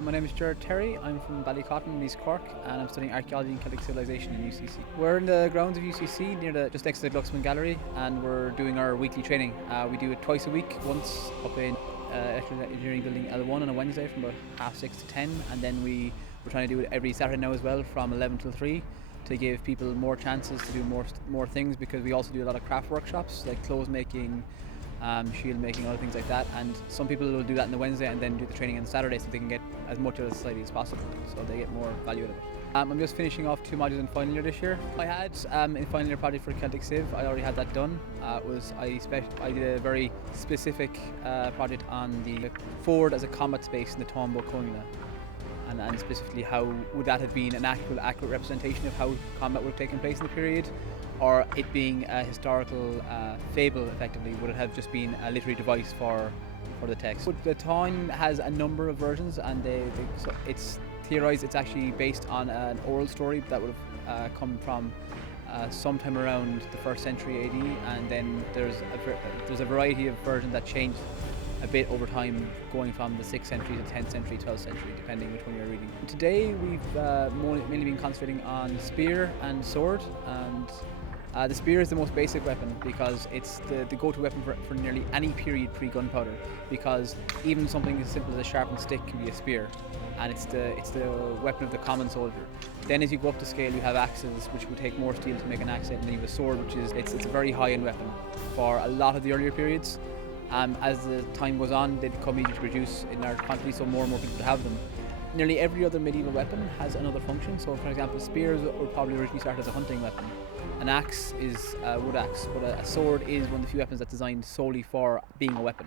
My name is Jared Terry. I'm from Ballycotton in East Cork and I'm studying Archaeology and Celtic Civilization in UCC. We're in the grounds of UCC just next to the Glucksman Gallery, and we're doing our weekly training. We do it twice a week, once up in Electrical Engineering Building L1 on a Wednesday from about 6:30 to 10, and then we're trying to do it every Saturday now as well from 11 till 3 to give people more chances to do more things, because we also do a lot of craft workshops like clothes making, shield making, other things like that, and some people will do that on the Wednesday and then do the training on the Saturday so they can get as much out of the society as possible, so they get more value out of it. I'm just finishing off 2 modules in final year this year. I had in final year project for Celtic Civ, I already had that done. I did a very specific project on the Ford as a combat space in the Tombo Conila, and specifically how would that have been an accurate representation of how combat would have taken place in the period, or it being a historical fable effectively, would it have just been a literary device for the text. But the Táin has a number of versions, and so it's theorised it's actually based on an oral story that would have come from sometime around the 1st century AD, and then there's a variety of versions that changed a bit over time, going from the 6th century to 10th century, 12th century, depending which one you're reading. Today we've mainly been concentrating on spear and sword, and the spear is the most basic weapon because it's the go-to weapon for nearly any period pre-gunpowder, because even something as simple as a sharpened stick can be a spear, and it's the weapon of the common soldier. Then as you go up the scale, you have axes, which would take more steel to make an axe, and then you have a sword, which is it's a very high-end weapon for a lot of the earlier periods. As the time goes on, they become easier to produce in large quantities, so more and more people have them. Nearly every other medieval weapon has another function. So, for example, spears were probably originally started as a hunting weapon. An axe is a wood axe, but a sword is one of the few weapons that's designed solely for being a weapon.